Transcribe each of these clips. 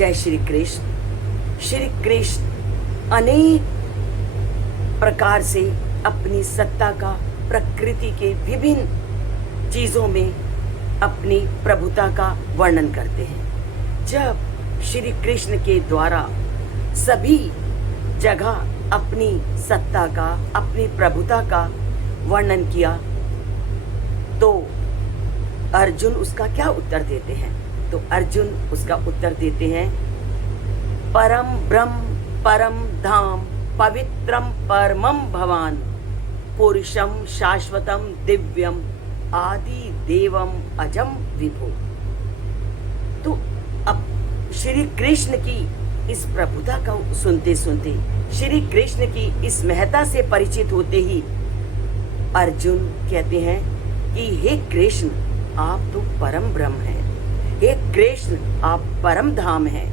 जय श्री कृष्ण। श्री कृष्ण अनेक प्रकार से अपनी सत्ता का प्रकृति के विभिन्न चीजों में अपनी प्रभुता का वर्णन करते हैं। जब श्री कृष्ण के द्वारा सभी जगह अपनी सत्ता का, अपनी प्रभुता का वर्णन किया तो अर्जुन उसका क्या उत्तर देते हैं? तो अर्जुन उसका उत्तर देते हैं, परम ब्रह्म परम धाम पवित्रम परमम भवान पुरुषम शाश्वतम दिव्यम आदि देवम अजम विभो। तो अब श्री कृष्ण की इस प्रभुता को सुनते सुनते, श्री कृष्ण की इस महत्ता से परिचित होते ही अर्जुन कहते हैं कि हे कृष्ण, आप तो परम ब्रह्म हैं। हे कृष्ण, आप परम धाम हैं।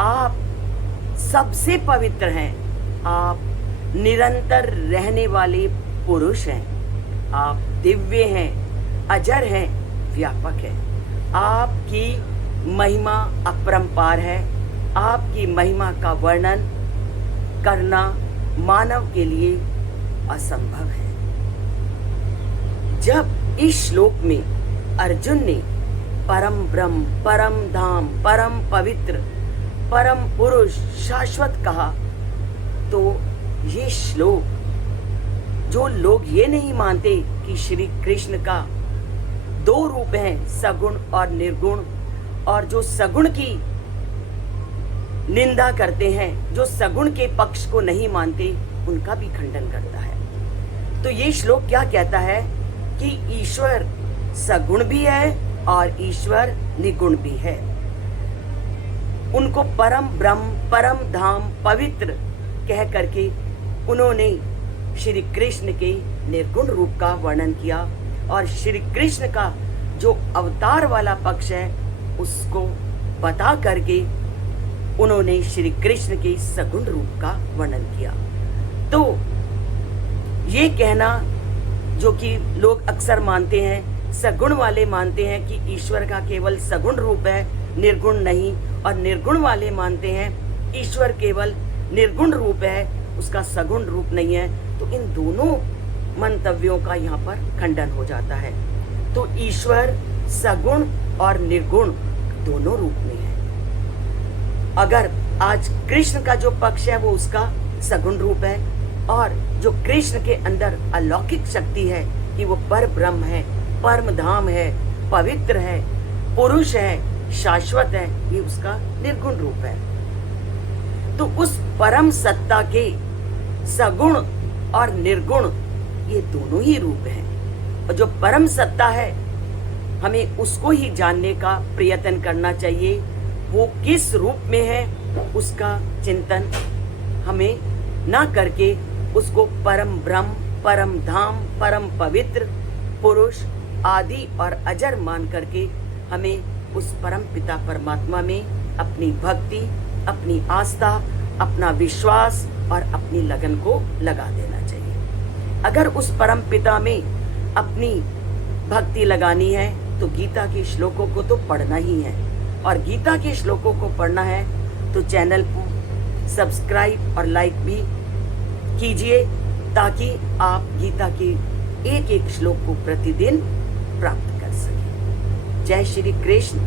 आप सबसे पवित्र हैं। आप निरंतर रहने वाले पुरुष हैं। आप दिव्य हैं, अजर हैं, व्यापक हैं। आपकी महिमा अपरंपार है। आपकी महिमा का वर्णन करना मानव के लिए असंभव है। जब इस श्लोक में अर्जुन ने परम ब्रह्म, परम धाम, परम पवित्र, परम पुरुष, शाश्वत कहा तो ये श्लोक, जो लोग ये नहीं मानते कि श्री कृष्ण का दो रूप हैं, सगुण और निर्गुण, और जो सगुण की निंदा करते हैं, जो सगुण के पक्ष को नहीं मानते, उनका भी खंडन करता है। तो ये श्लोक क्या कहता है कि ईश्वर सगुण भी है और ईश्वर निगुण भी है। उनको परम ब्रह्म, परम धाम, पवित्र कह करके उन्होंने श्री कृष्ण के निर्गुण रूप का वर्णन किया, और श्री कृष्ण का जो अवतार वाला पक्ष है उसको बता करके उन्होंने श्री कृष्ण के सगुण रूप का वर्णन किया। तो ये कहना, जो कि लोग अक्सर मानते हैं, सगुण वाले मानते हैं कि ईश्वर का केवल सगुण रूप है, निर्गुण नहीं, और निर्गुण वाले मानते हैं ईश्वर केवल निर्गुण रूप है, उसका सगुण रूप नहीं है। तो इन दोनों मंतव्यों का यहाँ पर खंडन हो जाता है। तो ईश्वर सगुण और निर्गुण दोनों रूप में है। अगर आज कृष्ण का जो पक्ष है वो उसका सगुण रूप है, और जो कृष्ण के अंदर अलौकिक शक्ति है कि वो पर ब्रह्म है, परम धाम है, पवित्र है, पुरुष है, शाश्वत है, ये उसका निर्गुण रूप है। तो उस परम सत्ता के सगुण और निर्गुण ये दोनों ही रूप हैं, और जो परम सत्ता है हमें उसको ही जानने का प्रयत्न करना चाहिए। वो किस रूप में है उसका चिंतन हमें ना करके उसको परम ब्रह्म, परम धाम, परम पवित्र, पुरुष आदि और अजर मान करके हमें उस परम पिता परमात्मा में अपनी भक्ति, अपनी आस्था, अपना विश्वास और अपनी लगन को लगा देना चाहिए। अगर उस परम पिता में अपनी भक्ति लगानी है तो गीता के श्लोकों को तो पढ़ना ही है, और गीता के श्लोकों को पढ़ना है तो चैनल को सब्सक्राइब और लाइक भी कीजिए, ताकि आप गीता के एक एक श्लोक को प्रतिदिन प्राप्त कर सकें। जय श्री कृष्ण।